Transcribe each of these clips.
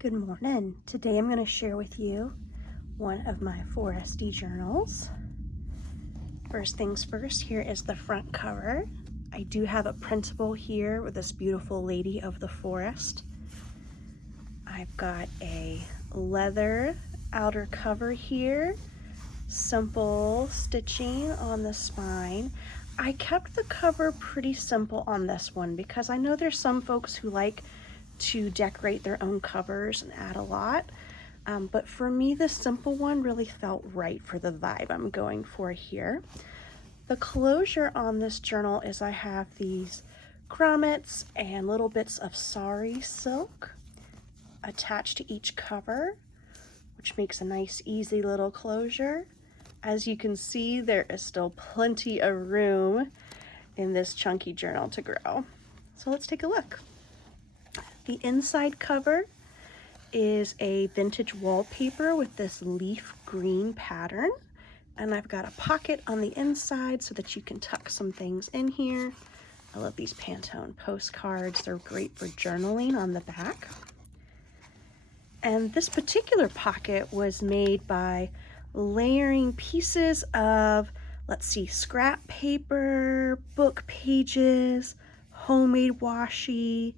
Good morning. Today I'm going to share with you one of my foresty journals. First things first, here is the front cover. I do have a printable here with this beautiful lady of the forest. I've got a leather outer cover here, simple stitching on the spine. I kept the cover pretty simple on this one because I know there's some folks who like to decorate their own covers and add a lot. But for me, the simple one really felt right for the vibe I'm going for here. The closure on this journal is I have these grommets and little bits of sari silk attached to each cover, which makes a nice, easy little closure. As you can see, there is still plenty of room in this chunky journal to grow. So let's take a look. The inside cover is a vintage wallpaper with this leaf green pattern. And I've got a pocket on the inside so that you can tuck some things in here. I love these Pantone postcards. They're great for journaling on the back. And this particular pocket was made by layering pieces of, let's see, scrap paper, book pages, homemade washi,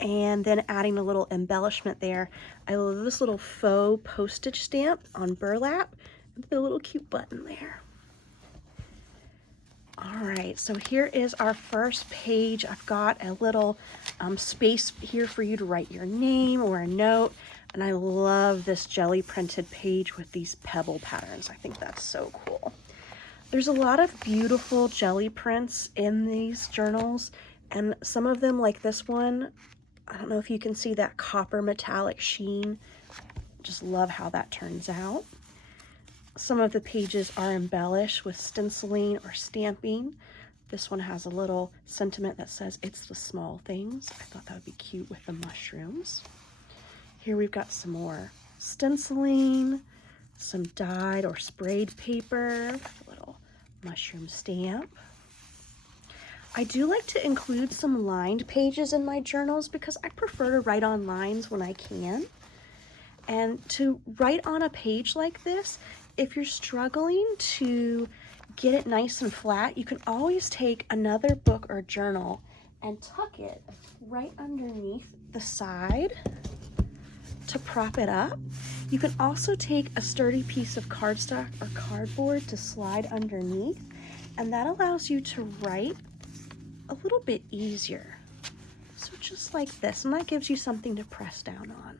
and then adding a little embellishment there. I love this little faux postage stamp on burlap with a little cute button there. All right, so here is our first page. I've got a little space here for you to write your name or a note. And I love this jelly printed page with these pebble patterns. I think that's so cool. There's a lot of beautiful jelly prints in these journals, and some of them, like this one, I don't know if you can see that copper metallic sheen. Just love how that turns out. Some of the pages are embellished with stenciling or stamping. This one has a little sentiment that says, "It's the small things." I thought that would be cute with the mushrooms. Here we've got some more stenciling, some dyed or sprayed paper, a little mushroom stamp. I do like to include some lined pages in my journals because I prefer to write on lines when I can. And to write on a page like this, if you're struggling to get it nice and flat, you can always take another book or journal and tuck it right underneath the side to prop it up. You can also take a sturdy piece of cardstock or cardboard to slide underneath, and that allows you to write a little bit easier. So just like this, and that gives you something to press down on.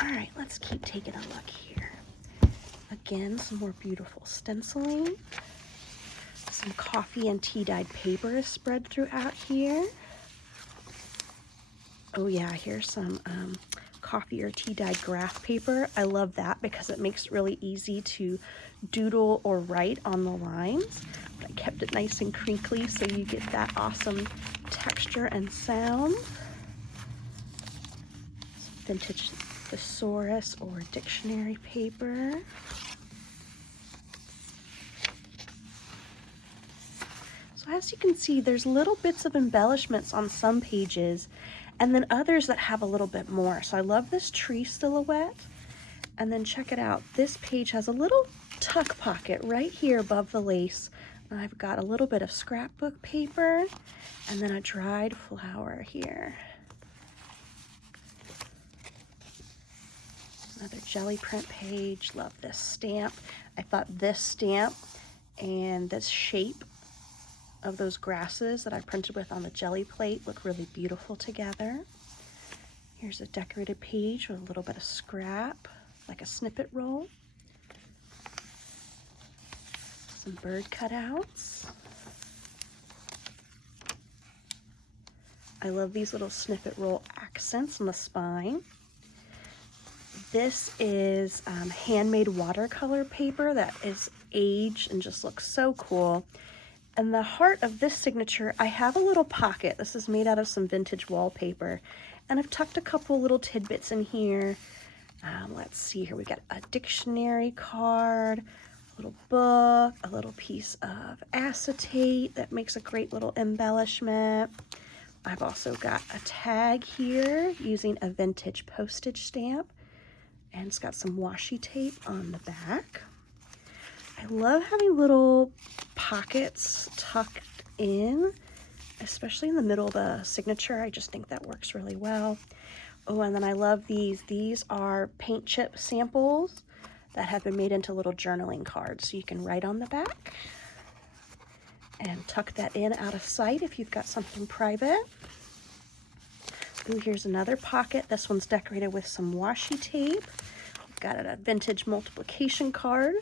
All right, let's keep taking a look here. Again, some more beautiful stenciling. Some coffee and tea dyed paper is spread throughout here. Oh yeah, here's some coffee or tea dyed graph paper. I love that because it makes it really easy to doodle or write on the lines. But I kept it nice and crinkly so you get that awesome texture and sound. Some vintage thesaurus or dictionary paper. So as you can see, there's little bits of embellishments on some pages, and then others that have a little bit more. So I love this tree silhouette. And then check it out. This page has a little tuck pocket right here above the lace. And I've got a little bit of scrapbook paper and then a dried flower here. Another jelly print page. Love this stamp. I thought this stamp and this shape of those grasses that I printed with on the jelly plate look really beautiful together. Here's a decorated page with a little bit of scrap, like a snippet roll. Some bird cutouts. I love these little snippet roll accents on the spine. This is handmade watercolor paper that is aged and just looks so cool. And the heart of this signature, I have a little pocket. This is made out of some vintage wallpaper. And I've tucked a couple little tidbits in here. Let's see here. We've got a dictionary card, a little book, a little piece of acetate that makes a great little embellishment. I've also got a tag here using a vintage postage stamp, and it's got some washi tape on the back. I love having little pockets tucked in, especially in the middle of the signature. I just think that works really well. Oh, and then I love these. These are paint chip samples that have been made into little journaling cards. So you can write on the back and tuck that in out of sight if you've got something private. Ooh, here's another pocket. This one's decorated with some washi tape. We've got a vintage multiplication card.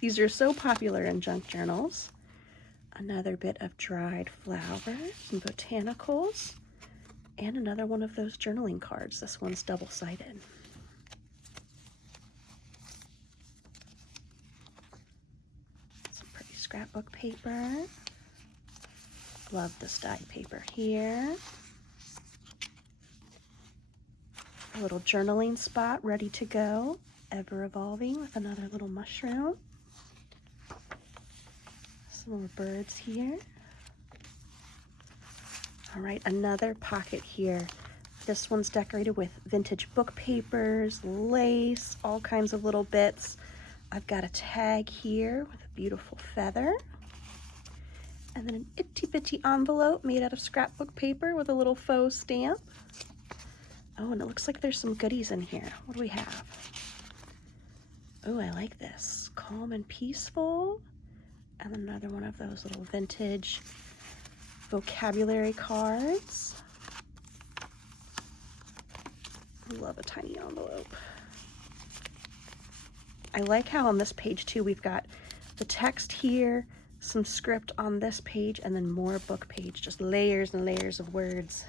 These are so popular in junk journals. Another bit of dried flowers and botanicals. And another one of those journaling cards. This one's double-sided. Some pretty scrapbook paper. Love this dyed paper here. A little journaling spot ready to go. Ever evolving with another little mushroom. Some more birds here. All right, another pocket here. This one's decorated with vintage book papers, lace, all kinds of little bits. I've got a tag here with a beautiful feather. And then an itty bitty envelope made out of scrapbook paper with a little faux stamp. Oh, and it looks like there's some goodies in here. What do we have? Oh, I like this. Calm and peaceful. And another one of those little vintage vocabulary cards. I love a tiny envelope. I like how on this page too, we've got the text here, some script on this page, and then more book page, just layers and layers of words.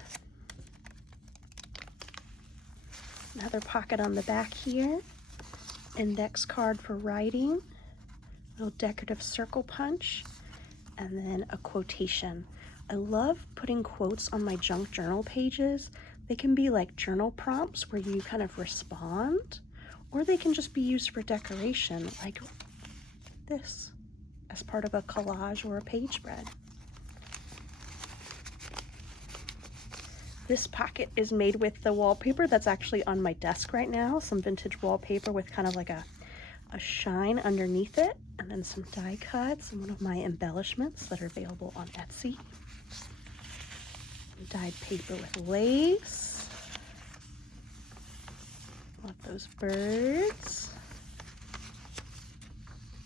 Another pocket on the back here. Index card for writing. Little decorative circle punch. And then a quotation. I love putting quotes on my junk journal pages. They can be like journal prompts where you kind of respond, or they can just be used for decoration, like this, as part of a collage or a page spread. This pocket is made with the wallpaper that's actually on my desk right now, some vintage wallpaper with kind of like a shine underneath it, and then some die cuts and one of my embellishments that are available on Etsy. Dyed paper with lace. Love those birds.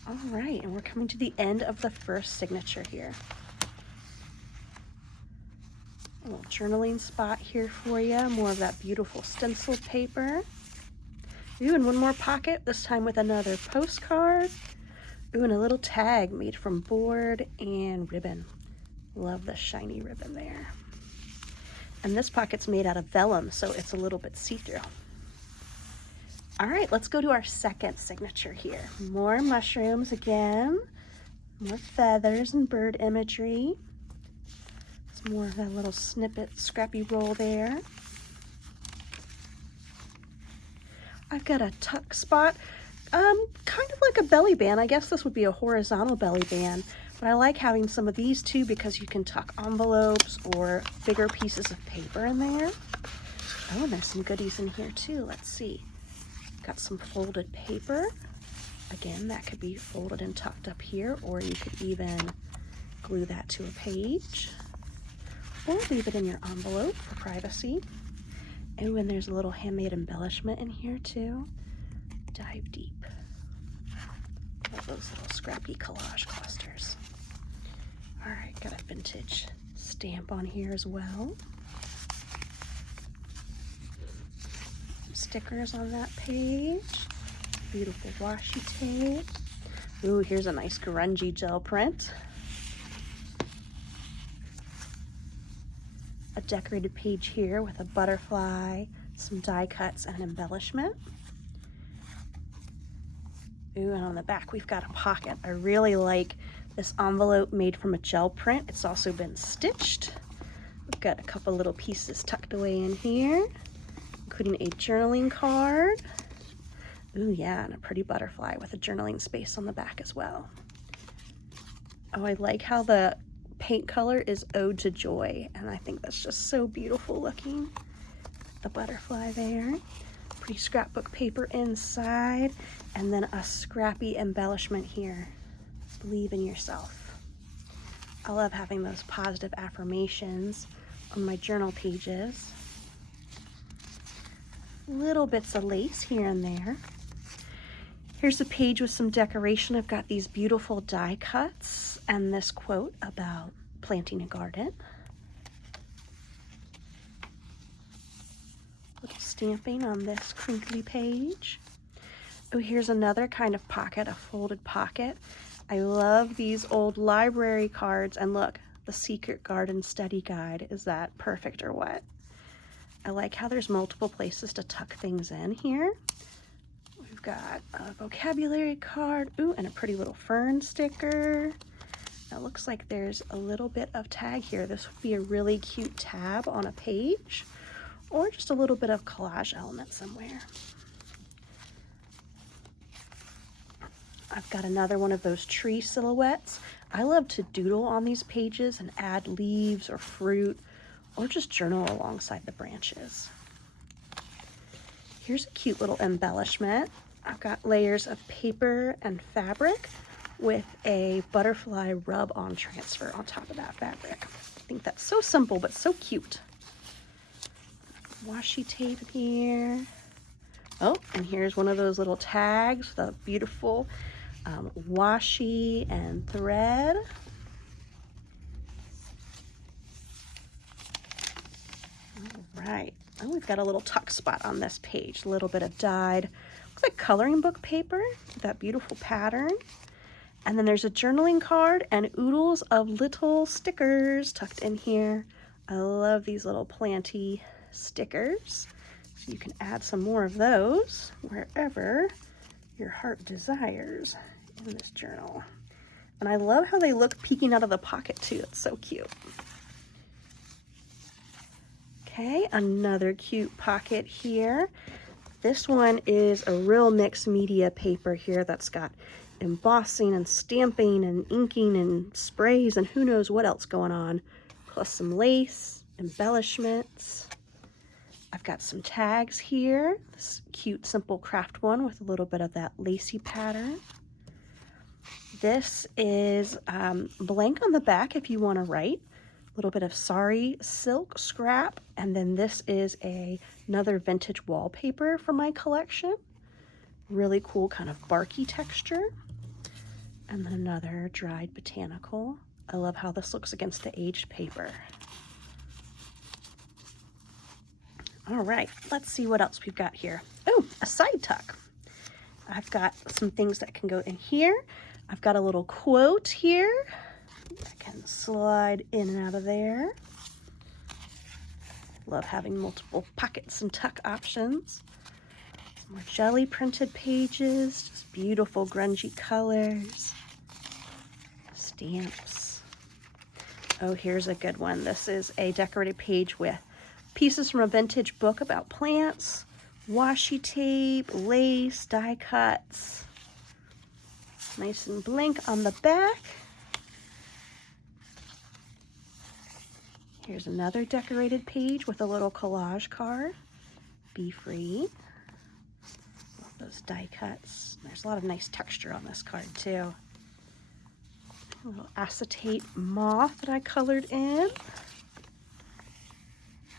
All right, and we're coming to the end of the first signature here. A little journaling spot here for you. More of that beautiful stencil paper. Ooh, and one more pocket, this time with another postcard. Ooh, and a little tag made from board and ribbon. Love the shiny ribbon there. And this pocket's made out of vellum, so it's a little bit see-through. All right, let's go to our second signature here. More mushrooms again, more feathers and bird imagery. Some more of that little snippet scrappy roll there. I've got a tuck spot, kind of like a belly band. I guess this would be a horizontal belly band. But I like having some of these too because you can tuck envelopes or bigger pieces of paper in there. Oh, and there's some goodies in here too. Let's see. Got some folded paper. Again, that could be folded and tucked up here, or you could even glue that to a page. Or leave it in your envelope for privacy. Oh, and there's a little handmade embellishment in here too. Dive deep. Love those little scrappy collage clusters. All right, got a vintage stamp on here as well. Some stickers on that page. Beautiful washi tape. Ooh, here's a nice grungy gel print. A decorated page here with a butterfly, some die cuts, and embellishment. Ooh, and on the back we've got a pocket. I really like this envelope made from a gel print. It's also been stitched. We've got a couple little pieces tucked away in here, including a journaling card. Ooh, yeah, and a pretty butterfly with a journaling space on the back as well. Oh, I like how the paint color is Ode to Joy, and I think that's just so beautiful looking. The butterfly there. Pretty scrapbook paper inside, and then a scrappy embellishment here. Believe in yourself. I love having those positive affirmations on my journal pages. Little bits of lace here and there. Here's a page with some decoration. I've got these beautiful die cuts and this quote about planting a garden. Little stamping on this crinkly page. Oh, here's another kind of pocket, a folded pocket. I love these old library cards, and look, the Secret Garden Study Guide. Is that perfect or what? I like how there's multiple places to tuck things in here. We've got a vocabulary card, ooh, and a pretty little fern sticker. It looks like there's a little bit of tag here. This would be a really cute tab on a page, or just a little bit of collage element somewhere. I've got another one of those tree silhouettes. I love to doodle on these pages and add leaves or fruit, or just journal alongside the branches. Here's a cute little embellishment. I've got layers of paper and fabric with a butterfly rub-on transfer on top of that fabric. I think that's so simple, but so cute. Washi tape here. Oh, and here's one of those little tags, the beautiful washi and thread. All right. Oh, we've got a little tuck spot on this page. A little bit of dyed, looks like coloring book paper, that beautiful pattern. And then there's a journaling card and oodles of little stickers tucked in here. I love these little planty stickers. So you can add some more of those wherever your heart desires in this journal. And I love how they look peeking out of the pocket too. It's so cute. Okay, another cute pocket here. This one is a real mixed media paper here that's got embossing and stamping and inking and sprays and who knows what else going on, plus some lace, embellishments. I've got some tags here, this cute simple craft one with a little bit of that lacy pattern. This is blank on the back if you want to write. A little bit of sari silk scrap, and then this is another vintage wallpaper from my collection. Really cool kind of barky texture. And then another dried botanical. I love how this looks against the aged paper. All right, let's see what else we've got here. Oh, a side tuck. I've got some things that can go in here. I've got a little quote here that can slide in and out of there. Love having multiple pockets and tuck options. Some more jelly printed pages, just beautiful grungy colors. Stamps. Oh, here's a good one. This is a decorated page with pieces from a vintage book about plants, washi tape, lace, die cuts. Nice and blank on the back. Here's another decorated page with a little collage card. Be free. Love those die cuts. There's a lot of nice texture on this card too. A little acetate moth that I colored in.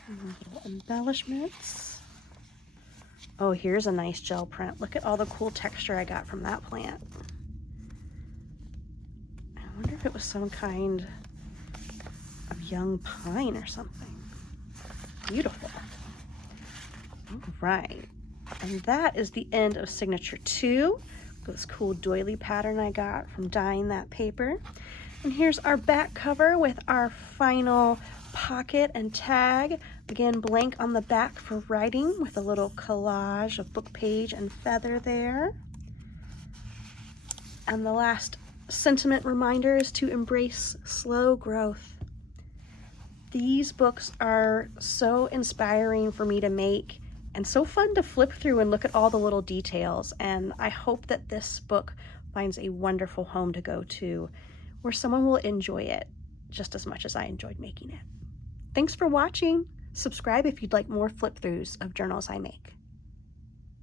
And little embellishments. Oh, here's a nice gel print. Look at all the cool texture I got from that plant. I wonder if it was some kind of young pine or something. Beautiful. All right. And that is the end of signature 2. This cool doily pattern I got from dyeing that paper. And here's our back cover with our final pocket and tag. Again, blank on the back for writing with a little collage of book page and feather there. And the last sentiment reminder is to embrace slow growth. These books are so inspiring for me to make and so fun to flip through and look at all the little details. And I hope that this book finds a wonderful home to go to where someone will enjoy it just as much as I enjoyed making it. Thanks for watching. Subscribe if you'd like more flip throughs of journals I make.